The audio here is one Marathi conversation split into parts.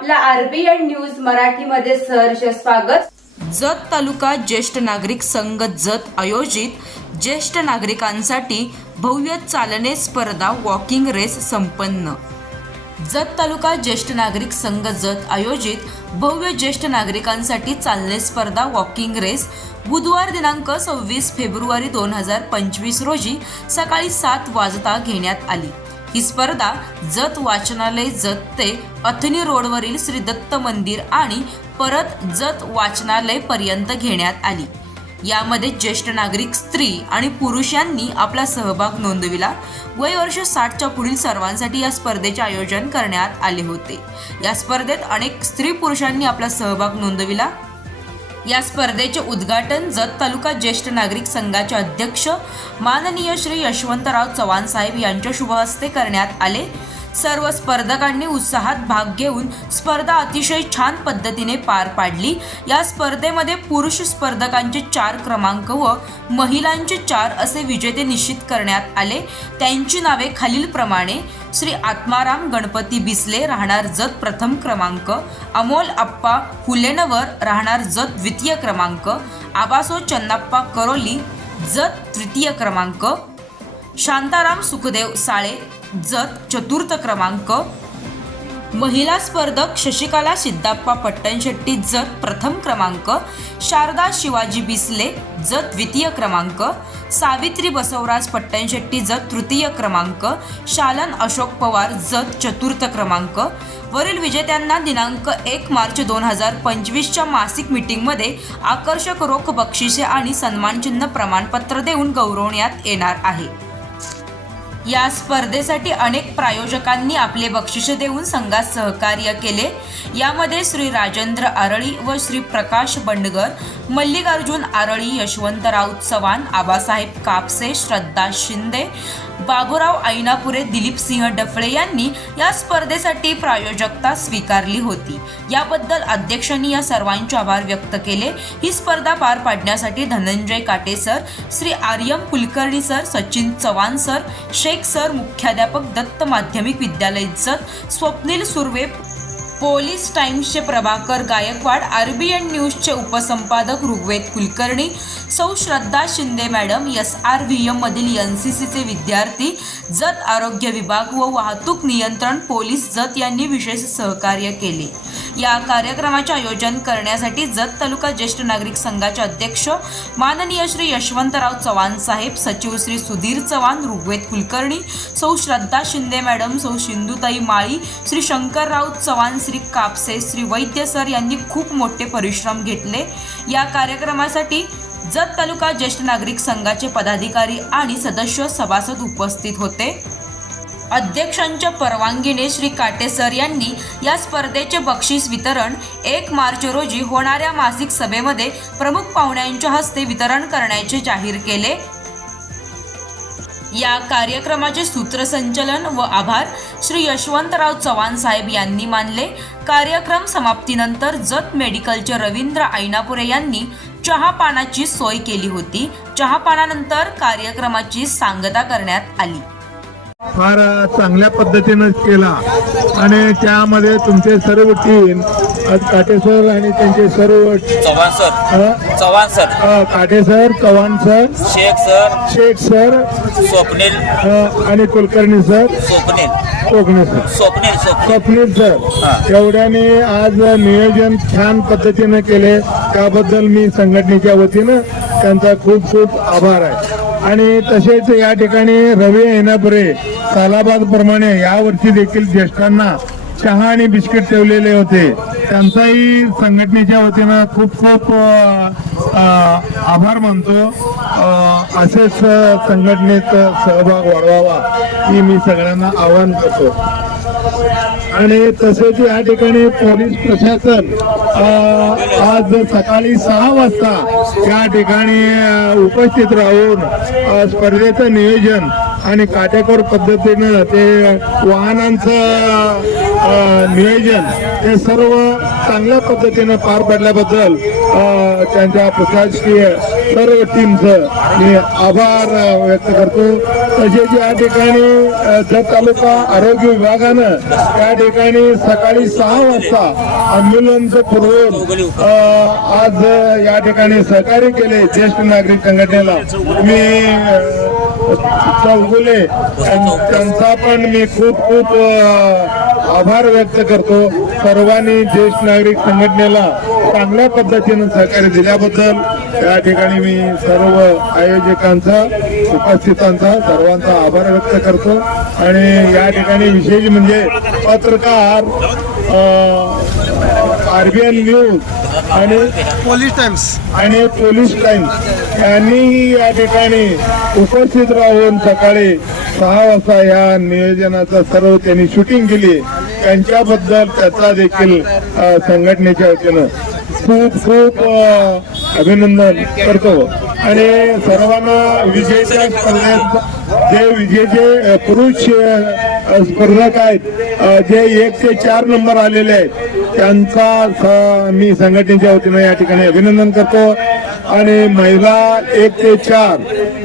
आपला आरबीएन न्यूज मराठीमध्ये सहर्ष स्वागत. जत तालुका ज्येष्ठ नागरिक संघ जत आयोजित ज्येष्ठ नागरिकांसाठी भव्य चालणे स्पर्धा वॉकिंग रेस संपन्न. जत तालुका ज्येष्ठ नागरिक संघ जत आयोजित भव्य ज्येष्ठ नागरिकांसाठी चालणे स्पर्धा वॉकिंग रेस बुधवार दिनांक सव्वीस फेब्रुवारी दोन हजार पंचवीस रोजी सकाळी सात वाजता घेण्यात आली. ही स्पर्धा जत वाचनालय जत ते अथनी रोडवरील श्री दत्त मंदिर आणि परत जत वाचनालय पर्यंत घेण्यात आली. यामध्ये ज्येष्ठ नागरिक स्त्री आणि पुरुषांनी आपला सहभाग नोंदविला. वय वर्ष साठच्या पुढील सर्वांसाठी या स्पर्धेचे आयोजन करण्यात आले होते. या स्पर्धेत अनेक स्त्री पुरुषांनी आपला सहभाग नोंदविला. या स्पर्धेचे उद्घाटन जत तालुका ज्येष्ठ नागरिक संघाचे अध्यक्ष माननीय श्री यशवंतराव चव्हाण साहेब यांच्या शुभ हस्ते करण्यात आले. सर्व स्पर्धकांनी उत्साहात भाग घेऊन स्पर्धा अतिशय छान पद्धतीने पार पाडली. या स्पर्धेमध्ये पुरुष स्पर्धकांचे चार क्रमांक व महिलांचे चार असे विजेते निश्चित करण्यात आले. त्यांची नावे खालीलप्रमाणे श्री आत्माराम गणपती बिसले राहणार जत प्रथम क्रमांक. अमोल आप्पा हुलेनवर राहणार जत द्वितीय क्रमांक. आबासो चन्नाप्पा करोली जत तृतीय क्रमांक. शांताराम सुखदेव साळे जत चतुर्थ क्रमांक महिला स्पर्धक शशिकला सिद्धाप्पा पट्टणशेट्टी जत प्रथम क्रमांक शारदा शिवाजी बिसले जत द्वितीय क्रमांक सावित्री बसवराज पट्टणशेट्टी जत तृतीय क्रमांक शालन अशोक पवार जत चतुर्थ क्रमांक वरील विजेत्यांना दिनांक एक मार्च दोन हजार पंचवीसच्या मासिक मीटिंगमध्ये आकर्षक रोख बक्षिसे आणि सन्मानचिन्ह प्रमाणपत्र देऊन गौरवण्यात येणार आहे. या स्पर्धेसाठी अनेक प्रायोजकांनी आपले बक्षिसे देऊन संघात सहकार्य केले. यामध्ये श्री राजेंद्र आरळी व श्री प्रकाश बंडगर मल्लिकार्जुन आरळी यशवंतराव चव्हाण आबासाहेब कापसे श्रद्धा शिंदे बाबूराव ऐनापुरे दिलीप सिंह डफळे यांनी या स्पर्धेसाठी प्रायोजकता स्वीकारली होती. याबद्दल अध्यक्षांनी या सर्वांचे आभार व्यक्त केले. ही स्पर्धा पार पाडण्यासाठी Dhananjay Kate sir Shri Aryam Kulkarni sir Sachin Chavan sir Shaikh sir मुख्याध्यापक दत्त माध्यमिक विद्यालय जत स्वप्नील सुर्वे पोलीस टाइम्सचे प्रभाकर गायकवाड आरबीएन न्यूजचे उपसंपादक ऋग्वेद कुलकर्णी सौ Shraddha Shinde madam S R V M मधील एन सी सीचे विद्यार्थी जत आरोग्य विभाग व वाहतूक नियंत्रण पोलीस जत यांनी विशेष सहकार्य केले. या कार्यक्रमाचे आयोजन करण्यासाठी जत तालुका ज्येष्ठ नागरिक संघाचे अध्यक्ष माननीय श्री यशवंतराव चव्हाण साहेब सचिव श्री सुधीर चव्हाण ऋग्वेद कुलकर्णी सौ श्रद्धा शिंदे मॅडम सौ सिंधुताई माळी श्री शंकरराव चव्हाण श्री कापसे श्री वैद्य सर यांनी खूप मोठे परिश्रम घेतले. या कार्यक्रमासाठी जत तालुका ज्येष्ठ नागरिक संघाचे पदाधिकारी आणि सदस्य सभासद उपस्थित होते. अध्यक्षांच्या परवानगीने श्री काटे सर यांनी या स्पर्धेचे बक्षीस वितरण एक मार्च रोजी होणाऱ्या मासिक सभेमध्ये प्रमुख पाहुण्यांच्या हस्ते वितरण करण्याचे जाहीर केले. या कार्यक्रमाचे सूत्रसंचलन व आभार श्री यशवंतराव चव्हाण साहेब यांनी मानले. कार्यक्रम समाप्तीनंतर जत मेडिकलचे रवींद्र ऐनापुरे यांनी चहापानाची सोय केली होती. चहापानानंतर कार्यक्रमाची सांगता करण्यात आली. फार चांगल्या पद्धतीनं केला. आणि त्यामध्ये तुमचे सर्व टीम काटे सर आणि त्यांचे सर्व Chavan sir Chavan sir Kate sir Chavan sir Shaikh sir Shaikh sir Swapnil. आणि Kulkarni sir Swapnil. Kokane sir Swapnil sir एवढ्याने आज नियोजन छान पद्धतीनं केले. त्याबद्दल मी संघटनेच्या वतीनं त्यांचा खूप खूप आभार आहे. आणि तसेच या ठिकाणी रवी ऐनापुरे सालाबाद प्रमाणे यावर्षी देखील ज्येष्ठांना चहा आणि बिस्किट ठेवलेले होते. त्यांचाही संघटनेच्या वतीनं खूप खूप आभार मानतो. असेच संघटनेत सहभाग वाढवावा ही मी सगळ्यांना आवाहन करतो. आणि तसेच या ठिकाणी पोलीस प्रशासन आज सकाळी सहा वाजता या ठिकाणी उपस्थित राहून स्पर्धेचं नियोजन आणि काटेकोर पद्धतीनं ते वाहनांचं नियोजन हे सर्व चांगल्या पद्धतीनं पार पडल्याबद्दल त्यांच्या प्रशासकीय सर्व टीमचं मी आभार व्यक्त करतो. तसेच या ठिकाणी जत तालुका आरोग्य विभागानं त्या ठिकाणी सकाळी सहा वाजता अम्ब्युलन्स पुरवून आज या ठिकाणी सहकार्य केले ज्येष्ठ नागरिक संघटनेला. मी चौगुले. त्यांचा पण मी खूप खूप आभार व्यक्त करतो. सर्वांनी ज्येष्ठ नागरिक संघटनेला चांगल्या पद्धतीनं सहकार्य दिल्याबद्दल या ठिकाणी मी सर्व आयोजकांचा उपस्थितांचा सर्वांचा आभार व्यक्त करतो. आणि या ठिकाणी विशेष म्हणजे पत्रकार आरबीएन न्यूज आणि पोलीस टाइम्स. आणि पोलीस टाइम्स यांनीही या ठिकाणी उपस्थित राहून सकाळी सहा वाजता या नियोजनाचा सर्व त्यांनी शूटिंग केली. त्यांच्याबद्दल त्याचा देखील संघटनेच्या वतीनं खूप खूप अभिनंदन करतो. आणि सर्वांना विजयच्या स्पर्धेत जे विजेचे पुरुष स्पर्धक आहेत जे एक ते चार नंबर आलेले आहेत त्यांचा स- मी संघटनेच्या वतीनं या ठिकाणी अभिनंदन करतो. आणि महिला एक ते चार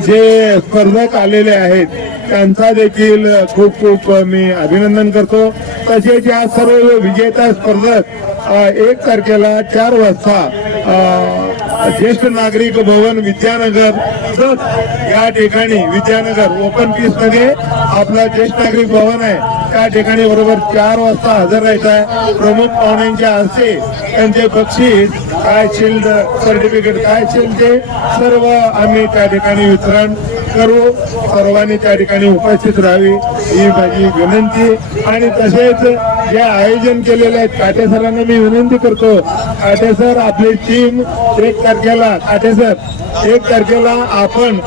जे स्पर्धक आलेले आहेत त्यांचा देखील खूप खूप मी अभिनंदन करतो. तसेच या सर्व विजेता स्पर्धक एक तारखेला चार वाजता ज्येष्ठ नागरिक भवन विद्यानगर या ठिकाणी विद्यानगर ओपन पीसमध्ये आपला ज्येष्ठ नागरिक भवन आहे. त्या ठिकाणी बरोबर चार वाजता हजर राहायचं आहे. प्रमुख पाहुण्यांच्या हस्ते त्यांचे बक्षीस काय शिल्ड सर्टिफिकेट काय शिल्ड ते सर्व आम्ही त्या ठिकाणी वितरण करू. सर्वांनी त्या ठिकाणी उपस्थित राहावी ही माझी विनंती. आणि तसेच जे आयोजन केलेले आहेत काटे सरांना मी विनंती करतो. काटे सर आपली टीम एक तारखेला काटे सर एक तारखेला आपण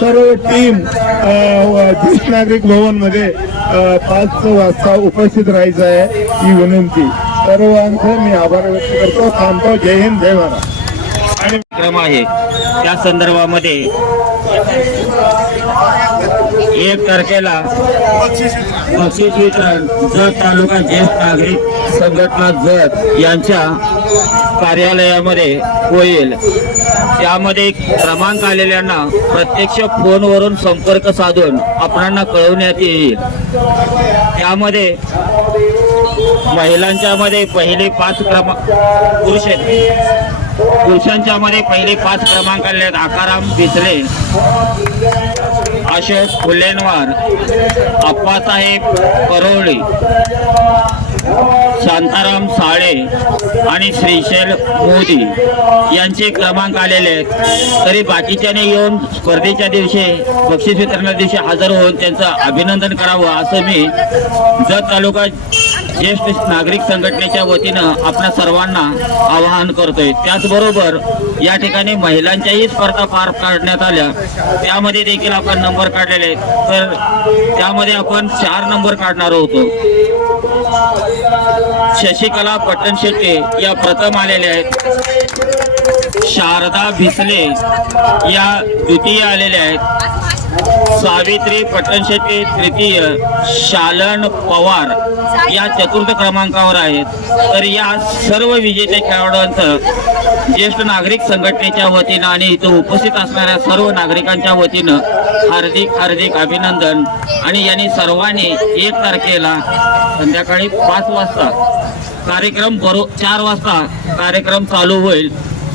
सर्व टीम ज्येष्ठ नागरिक भवनमध्ये पाच वाजता उपस्थित राहायचं आहे ही विनंती. सर्वांचं मी आभार व्यक्त करतो. थांबतो. जय हिंद जय महाराज आणि क्रम आहे. त्या संदर्भामध्ये एक तारखेला बक्षीस वितरण जत तालुका ज्येष्ठ नागरिक संघटना जत यांच्या कार्यालयामध्ये होईल. त्यामध्ये क्रमांक आलेल्यांना प्रत्यक्ष फोनवरून संपर्क साधून आपणांना कळवण्यात येईल. त्यामध्ये महिलांच्या मध्ये पहिले पाच क्रमांक पुरुष पुरुषांच्या मध्ये पहिले पाच क्रमांक आले आकाराम बिसले अशोक फुलेनवार अप्पासाहेब करोळी शांताराम साळे आणि श्रीशैल मोदी यांचे क्रमांक आलेले आहेत. तरी बाकीच्याने येऊन स्पर्धेच्या दिवशी बक्षीस वितरणा दिवशी हजर होऊन त्यांचं अभिनंदन करावं असं मी जत तालुका ज्येष्ठ नागरिक संघटनेच्या वतीनं आपल्या सर्वांना आवाहन करतोय. त्याचबरोबर या ठिकाणी महिलांच्याही स्पर्धा पार पाडण्यात आल्या. त्यामध्ये देखील आपण नंबर काढलेले आहेत. तर त्यामध्ये आपण चार नंबर काढणार होतो. शशिकला पट्टण शेट्टे या प्रथम आलेल्या आहेत. शारदा भिसले या द्वितीय आलेल्या आहेत. सावित्री पट्टण शेट्टी तृतीय शालन पवार या चतुर्थ क्रमांकावर आहेत. तर या सर्व विजेते खेळाडूंचं ज्येष्ठ नागरिक संघटनेच्या वतीनं आणि इथं उपस्थित असणाऱ्या सर्व नागरिकांच्या वतीनं हार्दिक हार्दिक अभिनंदन. आणि यांनी सर्वांनी एक तारखेला संध्याकाळी पाच वाजता कार्यक्रम बरो चार वाजता कार्यक्रम चालू होईल.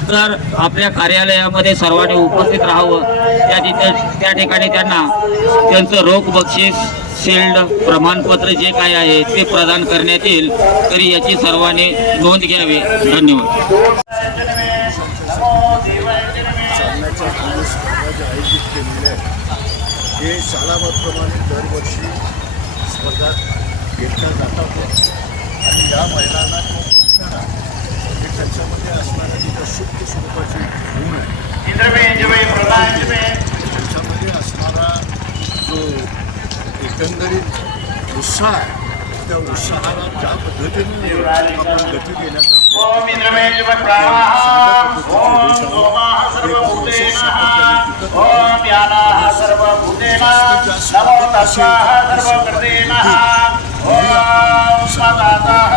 तर आपल्या कार्यालयामध्ये सर्वांनी उपस्थित राहावं. त्या तिथे त्या ठिकाणी त्यांना त्यांचं रोख बक्षीस शिल्ड प्रमाणपत्र जे काय आहे ते प्रदान करण्यात येईल तरी याची सर्वांनी नोंद घ्यावी. धन्यवाद. हे शाळाप्रमाणे दरवर्षी स्पर्धा घेतल्या जातात. आणि या महिलांना त्याच्यामध्ये जो एकंदरीत उत्साह आहे त्या उत्साहाला ज्या पद्धतीने आपण गती देण्याचा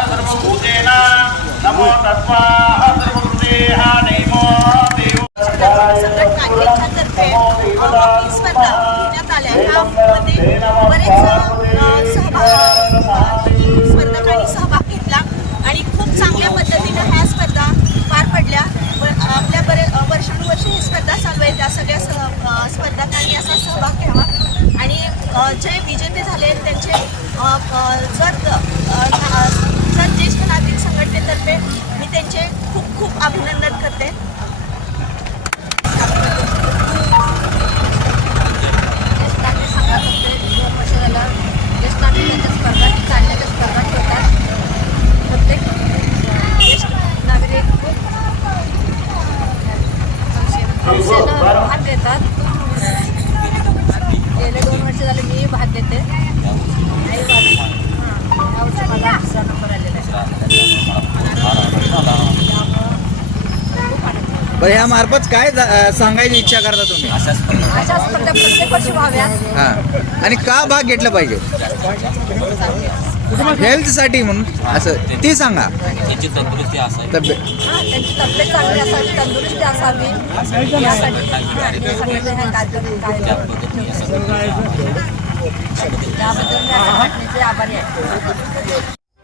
सर्वभूतेनः नमो तस्माः सर्वकृतेनः ओम देव संकट नागरिकांतर्फे स्पर्धा घेण्यात आल्या ह्यामध्ये बरेच सहभाग स्पर्धकांनी सहभाग घेतला आणि खूप चांगल्या पद्धतीनं ह्या स्पर्धा पार पडल्या व आपल्या बरे अ, वर्षानुवर्ष ही स्पर्धा चालू आहे त्या सगळ्या सह अ, स्पर्धकांनी असा सहभाग घ्यावा आणि जे विजेते झाले त्यांचे अ, जर अ, अ, जर ज्येष्ठ नागरिक संघटनेतर्फे मी त्यांचे खूप खूप अभिनंदन करते ज्येष्ठांनी संघातर्फे दोन वर्ष झालं ज्येष्ठांनी त्यांच्या स्पर्धा चालण्याच्या स्पर्धा ठेवतात प्रत्येक ज्येष्ठ नागरिक हौसेनं भाग घेतात गेले दोन वर्ष झाले मी भाग घेते आणि भाग- हां, यावर्षी मला दुसरा नंबर आलेला आहे खूप आनंद आहे. बरं ह्या मार्फत काय जा- सांगायची इच्छा करता तुम्ही? अशा स्पर्धा. प्रत्येक वर्षी व्हाव्यात. हा. आणि का भाग घेतला पाहिजे? हेल्थसाठी म्हणून असं ती सांगा. तब्येत. हा, त्यांची तब्येत चांगली असावी तंदुरुस्ती असावी. यासाठी आणि सगळ्यांचे हे कार्यक्रम काय- त्याबद्दल मी या संघटनेचे आभारी आहे.